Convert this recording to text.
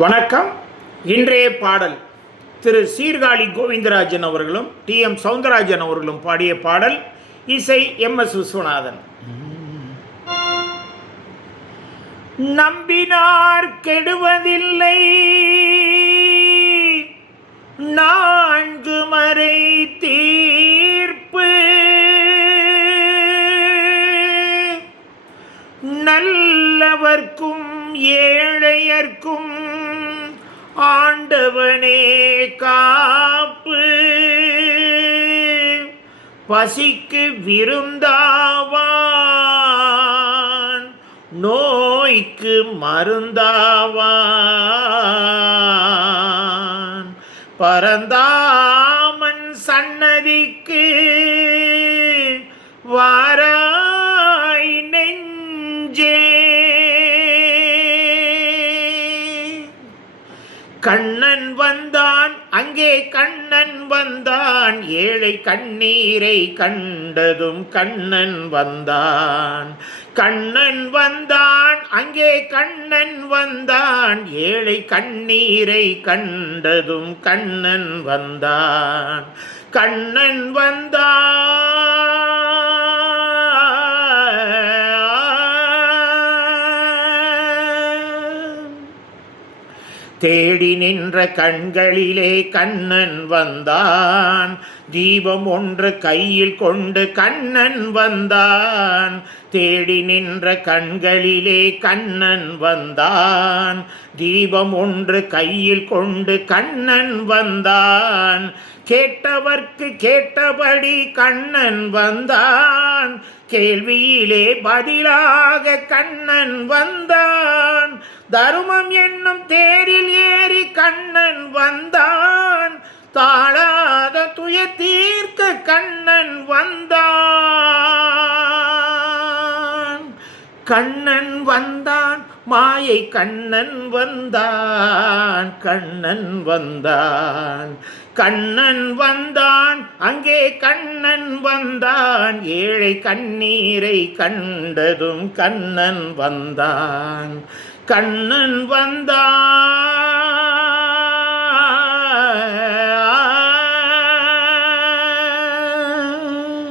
வணக்கம். இன்றைய பாடல் திரு சீர்காழி கோவிந்தராஜன் அவர்களும் டி.எம். சௌந்தரராஜன் அவர்களும் பாடிய பாடல். இசை எம்.எஸ். விஸ்வநாதன். நம்பினார் கெடுவதில்லை நான்கு மறை தீர்ப்பு, நல்லவர்க்கும் ஏழையர்க்கும் ஆண்டவனே காப்பு, பசிக்கு விருந்தாவான் நோய்க்கு மருந்தாவான், பரந்தாமன் சன்னதிக்கு வாராய் நெஞ்சே. கண்ணன் வந்தான் அங்கே கண்ணன் வந்தான், ஏழை கண்ணீரை கண்டதும் கண்ணன் வந்தான். கண்ணன் வந்தான் அங்கே கண்ணன் வந்தான், ஏழை கண்ணீரை கண்டதும் கண்ணன் வந்தான். கண்ணன் வந்தான் தேடி நின்ற கண்களிலே கண்ணன் வந்தான், தீபம் ஒன்று கையில் கொண்டு கண்ணன் வந்தான். தேடி நின்ற கண்களிலே கண்ணன் வந்தான், தீபம் ஒன்று கையில் கொண்டு கண்ணன் வந்தான். கேட்டவர்க்கு கேட்டபடி கண்ணன் வந்தான், கேள்வியிலே பதிலாக கண்ணன் வந்தான். தருமம் என்னும் தேரில் ஏறி கண்ணன் வந்தான், தாழாத துய தீர்க்க கண்ணன் வந்தான். கண்ணன் வந்தான் மாயை கண்ணன் வந்தான், கண்ணன் வந்தான். கண்ணன் வந்தான் அங்கே கண்ணன் வந்தான், ஏழை கண்ணீரை கண்டதும் கண்ணன் வந்தான். கண்ணன் வந்தான்.